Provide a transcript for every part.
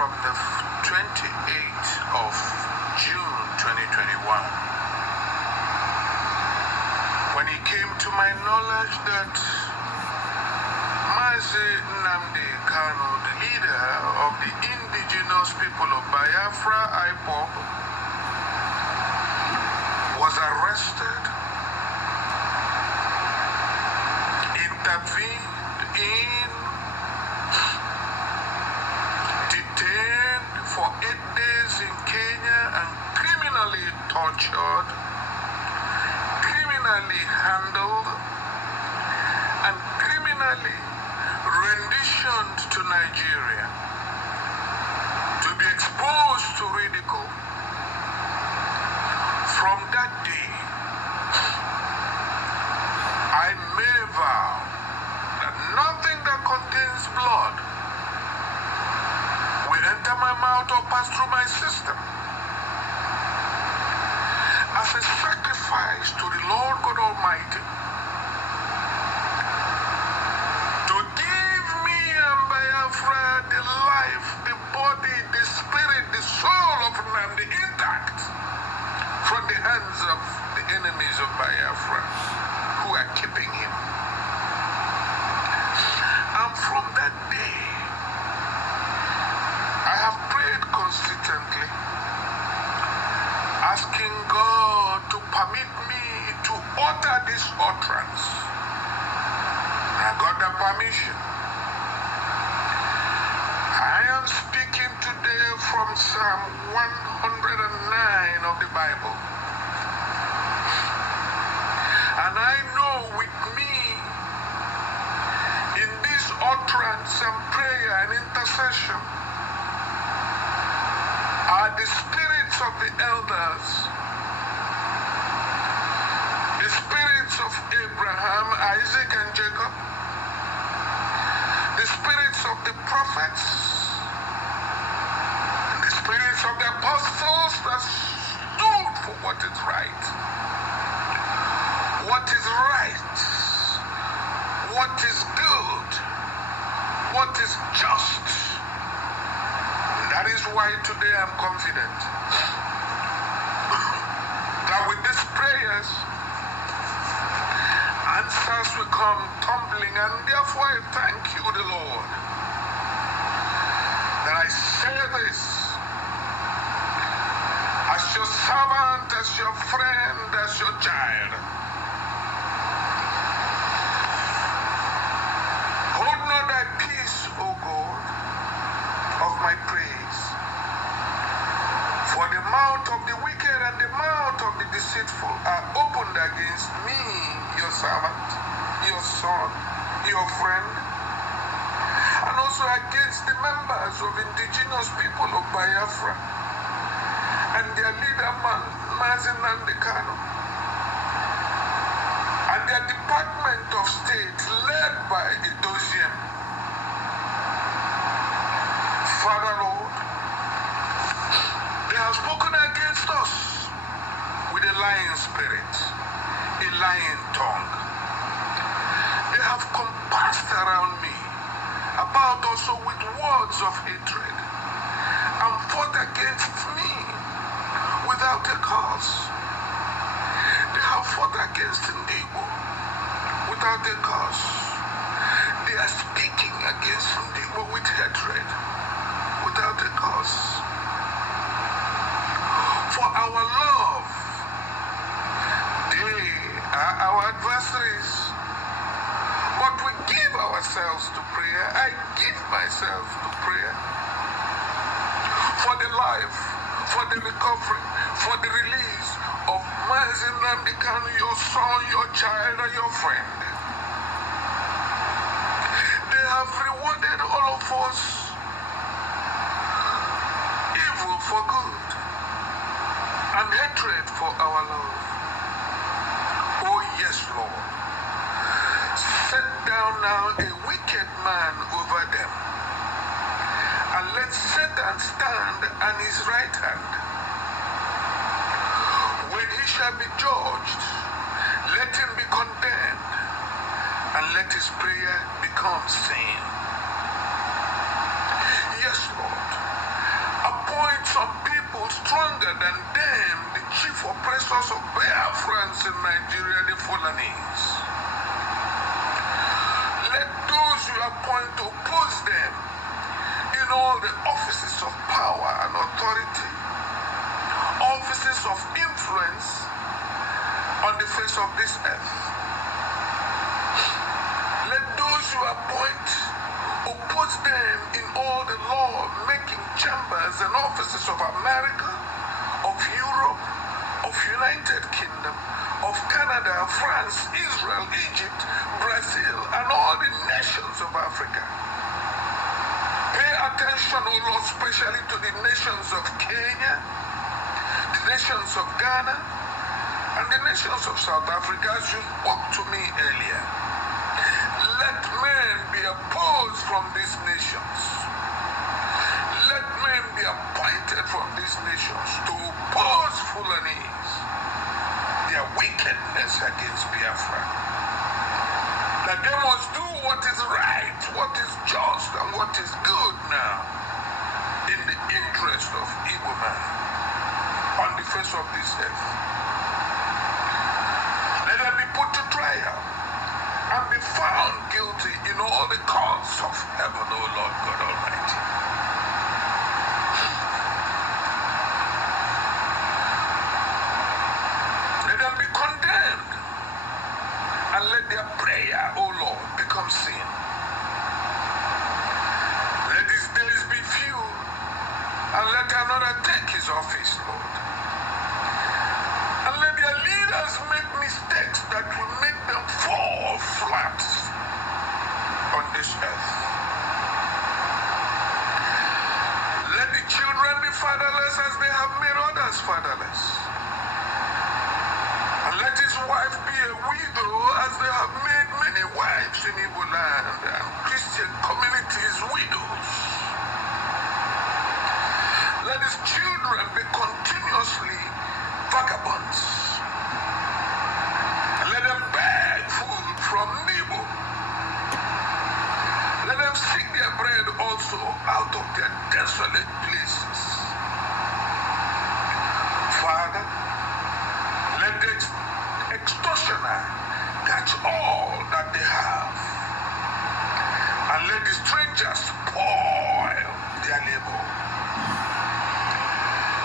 from the 28th of June 2021, when it came to my knowledge that Mazi Nnamdi Kanu, the leader of the indigenous people of Biafra, IPOB, was arrested, intervened in, detained for 8 days in Kenya and criminally tortured, criminally handled, and criminally renditioned to Nigeria to be exposed to ridicule. From that day, I made a vow that nothing that contains blood will enter my mouth or pass through my system. As a sacrifice to the Lord God Almighty, to give me and Biafra the life, the body, the spirit, the soul of Nnamdi intact from the hands of the enemies of Biafra who are keeping him. And from that day, I have prayed consistently, asking God to permit me to utter this utterance. I got the permission. I am speaking today from Psalm 109 of the Bible. And I know with me in this utterance and prayer and intercession are the spirits of the elders, the spirits of Abraham, Isaac, and Jacob, the spirits of the prophets, and the spirits of the apostles that stood for what is right. What is right, what is good, what is just. And that is why today I'm confident that with these prayers, answers will come tumbling, and therefore I thank you, the Lord, that I say this as your servant, as your friend, as your child. Hold not thy peace, O God, of my praise. For the mouth of the wicked and the mouth of the deceitful are opened against me, your servant, your son, your friend, and also against the members of indigenous people of Biafra and their leader, Mazi Nnamdi Kanu, and their Department of State led by Idosiem. Father Lord, they have spoken against us with a lying spirit, a lying tongue. They have compassed around me about also with words of hatred and fought against me without a cause. They have fought against Ndigo without a cause. They are speaking against Ndigo with hatred without a cause. For our love, they are our adversaries. But we give ourselves to prayer. I give myself to prayer. For the life, for the recovery, for the release of Mazi Nnamdi Kanu, your son, your child, and your friend. They have rewarded all of us evil for good and hatred for our love. Oh yes, Lord. Set down now a wicked man over them, and let Satan stand on his right hand. When he shall be judged, let him be condemned, and let his prayer become sin. Yes, Lord, appoint some people stronger than them, the chief oppressors of Biafrans in Nigeria, the Fulanese. Let those you appoint oppose them in all the offices of power and authority, offices of influence on the face of this earth. Let those you appoint oppose them in all the law-making chambers and offices of America, of Europe, of United Kingdom, of Canada, France, Israel, Egypt, Brazil, and all the nations of Africa. Pay attention, O Lord, especially to the nations of Kenya, the nations of Ghana, and the nations of South Africa, as you spoke to me earlier. Let men be opposed from these nations. Let men be appointed from these nations to oppose Fulanese, their wickedness against Biafra. That they must do what is right, what is just, and what is good now in the interest of Igbo man on the face of this earth. Let them be put to trial and be found guilty in all the courts of heaven, O Lord God Almighty. Let them be condemned, and let their prayer, O Lord, become sin. Let these days be few, and let another take his office, Lord. And let their leaders make mistakes that will make them fall flat on this earth. Let the children be fatherless as they have made others fatherless. And let his wife be a widow as they have made many wives in Igbo land and Christian communities widows. Let his children be continuously vagabonds. And let them beg food from Nebo. Let them seek their bread also out of their desolate places. Father, let the extortioner catch all that they have, and let the strangers spoil their labor.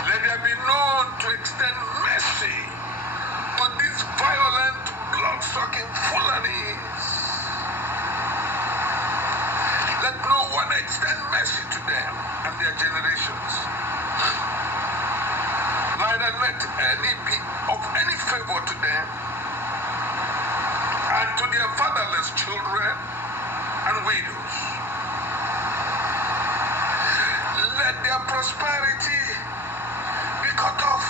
Let there be known to extend mercy to these violent, blood-sucking Fulanis. Let no one extend mercy to them and their generations. Neither let any be of any favor to them and to their fatherless children and widows. Let their prosperity be cut off,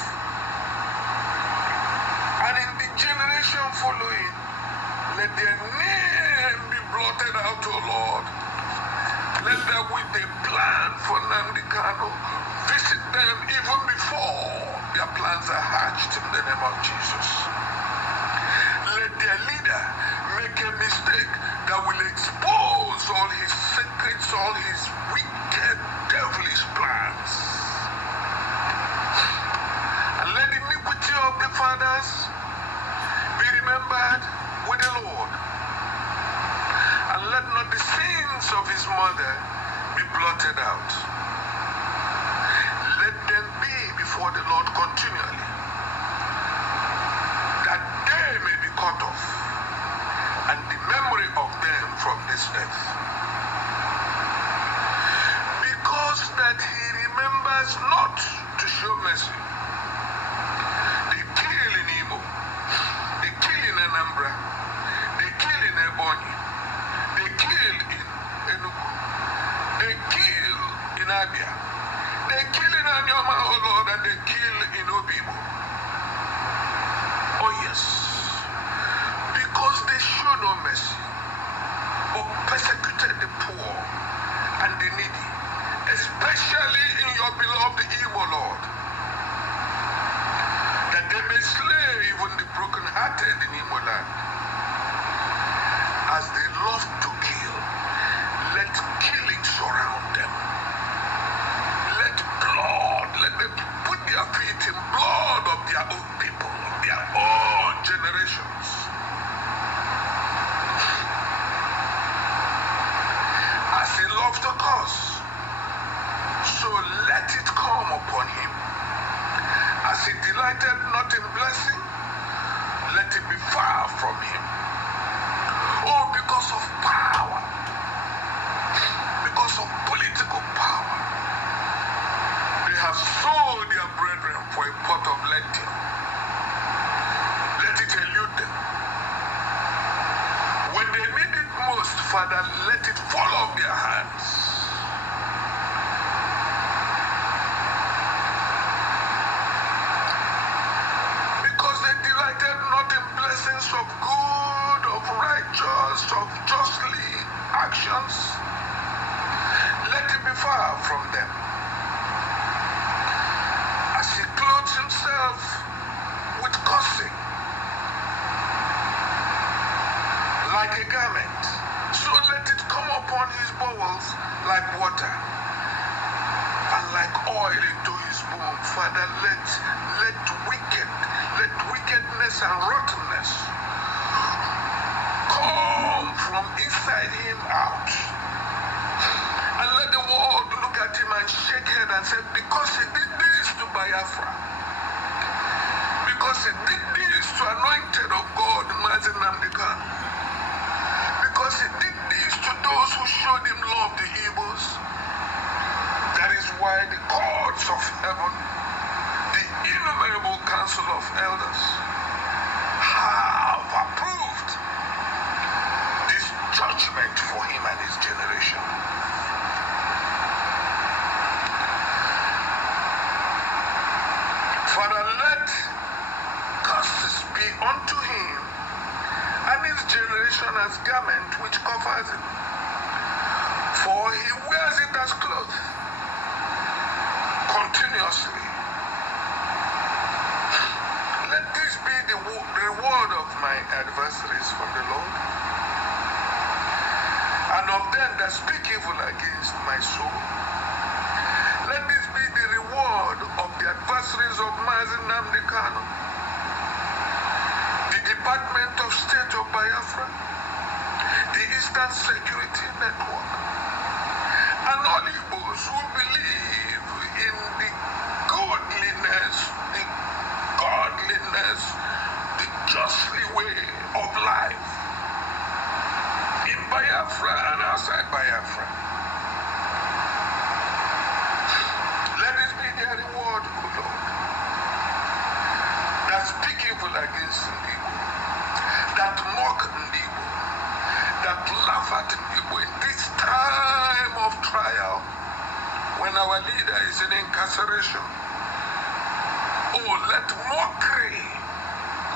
and in the generation following, let their name be blotted out, O Lord. Let that which they plan for Nnamdi Kanu visit them even before their plans are hatched in the name of Jesus. Let their leader make a mistake that will expose all his secrets, all his wicked, devilish plans. And let the iniquity of the fathers be remembered with the Lord. And let not the sins of his mother be blotted out. Let them be before the Lord continually, that they may be cut off, and the memory of them from this earth. Because that he remembers not to show mercy. They kill in Imo, they kill in Anambra, they kill in Ebonyi, they kill in Enugu, they kill in Abia, they kill in Anyoma, oh Lord, and they kill in Obibo. Oh yes, because they show no mercy, but persecuted the poor and the needy, especially in your beloved Igbo, Lord, that they may slay even the broken-hearted in Igbo land. As they love to kill, let killing surround them. Let blood of the curse. So let it come upon him. As he delighted not in blessing, let it be far from him. Oh, because of power, because of political power, they have sold their brethren for a pot of lentil. Let it elude them. When they need it most, Father, let it fall off their hands. Because they delighted not in blessings of good, of righteous, of justly actions, let it be far from them. As he clothes himself with cursing, like a garment, so let it come upon his bowels like water, and like oil into his bone. Father, let wickedness and rottenness come from inside him out. And let the world look at him and shake head and say, because he did this to Biafra, because he did this to anointed of God, Mazi Nnamdi Kanu, because he did this to those who showed him love, the Igbos. That is why the courts of heaven, the innumerable council of elders, have approved this judgment for him and his generation. Father, let curses be unto him and his generation as garment which covers him, for he wears it as clothes continuously. Let this be the reward of my adversaries from the Lord, and of them that speak evil against my soul. Let this be the reward of the adversaries of Mazi Nnamdi Kanu, the Department of State of Biafra, the Eastern Security Network, and all Igbos who believe in the goodliness, the godliness, the justly way of life in Biafra and outside Biafra. Let this be their reward, O Lord, that speak evil against Igbo, that mock Igbo, that laugh at Igbo in this time of trial when our leader is in incarceration. Oh, let mockery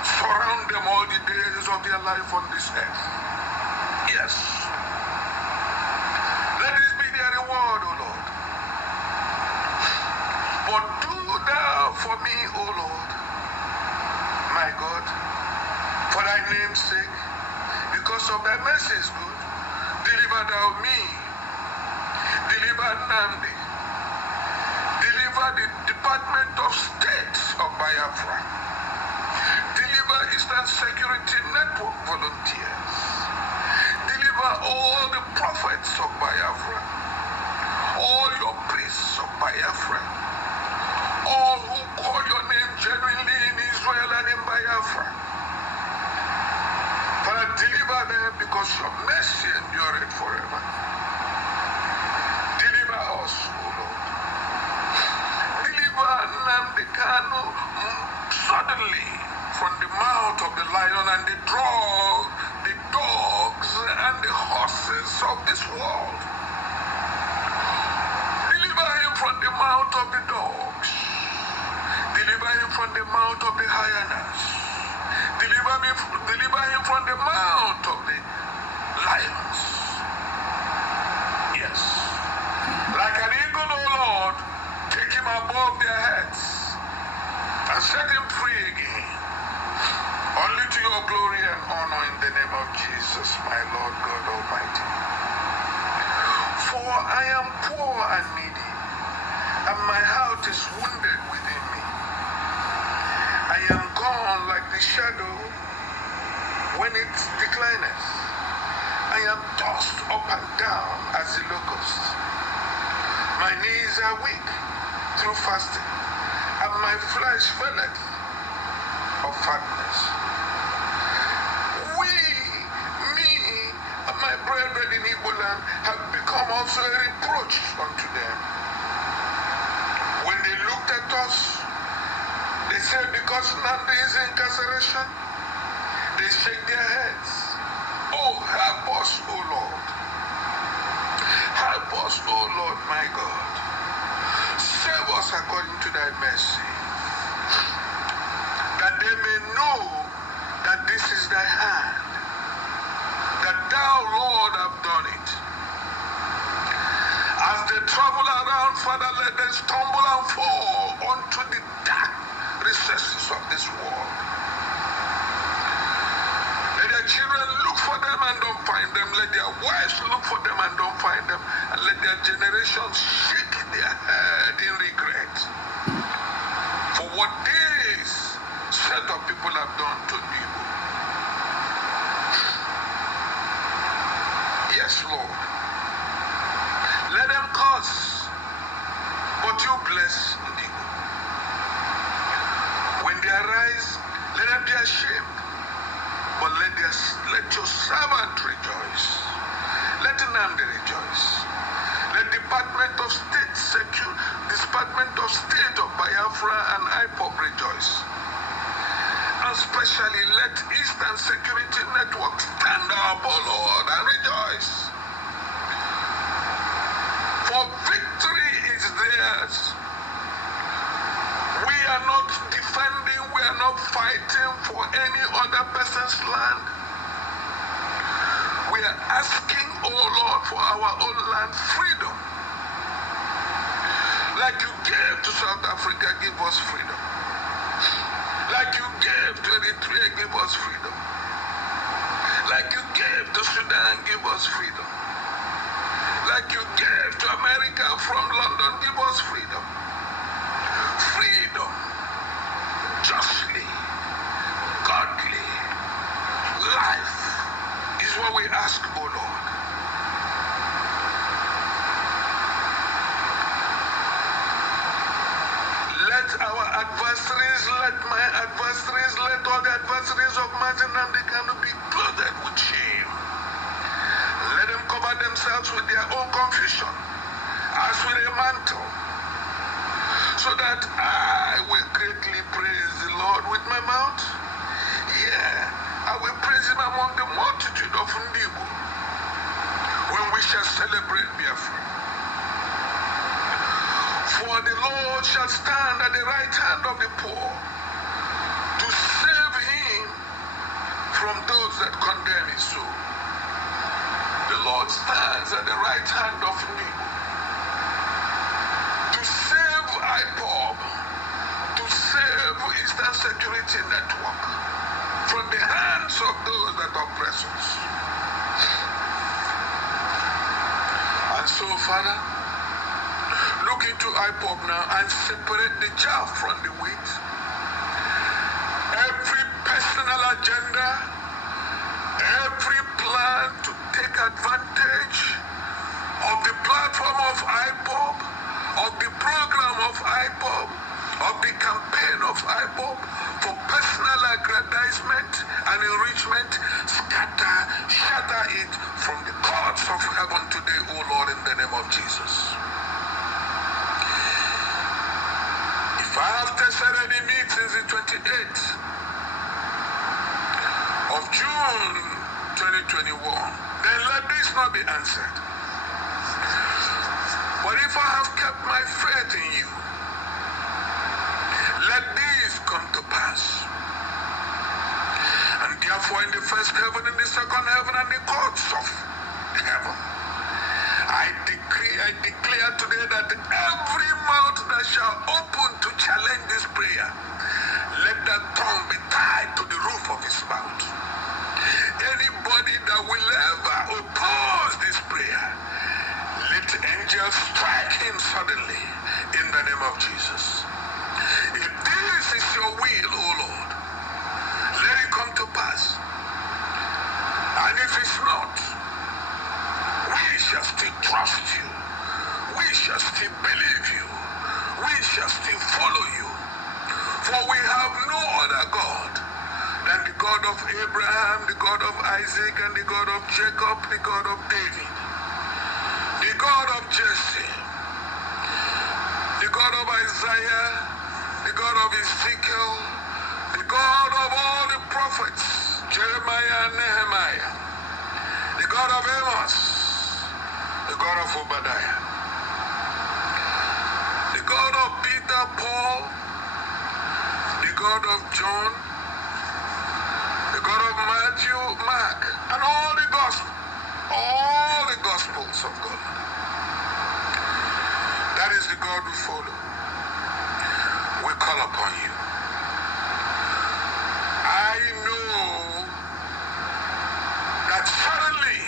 surround them all the days of their life on this earth. Yes. Let this be their reward, O Lord. But do thou for me, O Lord, my God, for thy name's sake, because of thy mercy is good, deliver thou me, deliver Nnamdi, deliver the Department of State of Biafra, deliver Eastern Security Network volunteers, deliver all the prophets of Biafra, all your priests of Biafra, all who call your name genuinely in Israel and in Biafra. Father, deliver them because your mercy endureth forever. Deliver us, O Lord. Deliver Nnamdi Kanu suddenly from the mouth of the lion and the dogs and the horses of this world. Deliver him from the mouth of the dogs. Deliver him from the mouth of the hyenas. Deliver him from the mouth of the lions. Yes. Like an eagle, O Lord, take him above their heads and set him free again. Only to your glory and honor in the name of Jesus, my Lord God Almighty. For I am poor and needy, and my heart is wounded within me. I am gone like the shadow when it declineth. I am am tossed up and down as the locust. My knees are weak through fasting, and my flesh faileth of fatness. Me, and my brethren in Igbo land have become also a reproach unto them. When they looked at us, they said, because Nnamdi is in incarceration, they shake their heads. Oh, help us, O Lord. Help us, O Lord, my God. Save us according to thy mercy, that they may know that this is thy hand, that thou, Lord, have done it. As they travel around, Father, let them stumble and fall onto the dark recesses of this world. Let their children look for them and don't find them. Let their wives look for them and don't find them. And let their generations shake their head in regret for what these set of people have done to people. Yes, Lord. Let them curse, but you bless them. When they arise, let them be ashamed, but let your servant rejoice. Let Nnamdi rejoice. Let Department of State of Biafra and IPOB rejoice. And especially let Eastern Security Network stand up, O Lord, and rejoice. For victory is theirs. We are not defending, we are not fighting for any other person's land. We are asking, oh Lord, for our own land freedom. Like you gave to South Africa, give us freedom. Like you gave to Eritrea, give us freedom. Like you gave to Sudan, give us freedom. Like you gave to America from London, give us freedom. Freedom, justly, godly, life is what we ask, O Lord. Let our adversaries, let my adversaries, let all the adversaries of Martin Nnamdi Kanu be clothed with shame. Let them cover themselves with their own confusion, as with a mantle, so that I will greatly praise the Lord with my mouth. Yeah, I will praise him among the multitude of Ndigo when we shall celebrate Biafra. For the Lord shall stand at the right hand of the poor to save him from those that condemn his soul. The Lord stands at the right hand of Ndigo to save IPOB, to save Eastern Security Network from the hands of those that oppress us. And so, Father, look into IPOB now and separate the chaff from the wheat. Every personal agenda, every plan to take advantage of the platform of IPOB, of the program of IPOB, of the campaign of IPOB for personal aggrandizement and enrichment, shatter it from the courts of heaven today, O Lord, in the name of Jesus. If I have tested any meat since the 28th of June 2021, then let this not be answered. But if I have kept my faith in you, let these come to pass. And therefore in the first heaven, in the second heaven, and the courts of heaven, I declare today that every mouth that shall open to challenge this prayer, let that tongue be tied to the roof of his mouth. Anybody that will ever oppose this prayer, let angels strike him suddenly in the name of Jesus. If this is your will, O Lord, let it come to pass. And if it's not, shall still trust you. We shall still believe you. We shall still follow you. For we have no other God than the God of Abraham, the God of Isaac, and the God of Jacob, the God of David, the God of Jesse, the God of Isaiah, the God of Ezekiel, the God of all the prophets, Jeremiah and Nehemiah, the God of Amos, the God of Obadiah, the God of Peter, Paul, the God of John, the God of Matthew, Mark, and all the gospels of God. That is the God we follow. We call upon you. I know that suddenly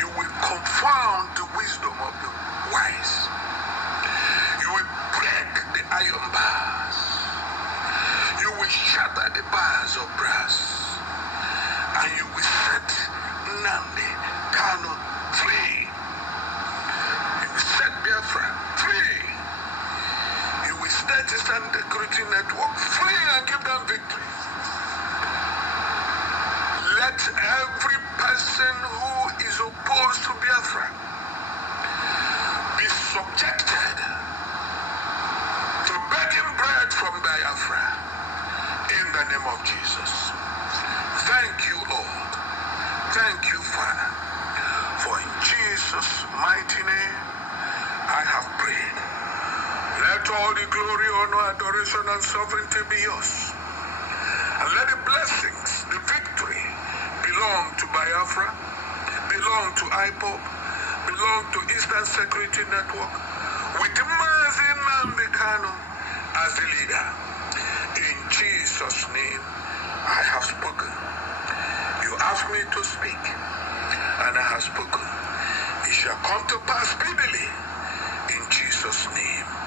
you will confound the wisdom of the wise. You will break the iron bars. You will shatter the bars of brass. And you will set Nnamdi Kanu free. You will set Biafra free. You will set the Security Network free and give them victory. Let every person who is opposed to Biafra be subjected to begging bread from Biafra in the name of Jesus. Thank you, Lord. Thank you, Father. For in Jesus' mighty name I have prayed. Let all the glory, honor, adoration, and sovereignty be yours. And let the blessings, the victory, belong to Biafra, belong to IPOB, belong to Eastern Security Network, with Mazi Nnamdi Kanu as the leader. In Jesus' name, I have spoken. You asked me to speak, and I have spoken. It shall come to pass speedily. In Jesus' name.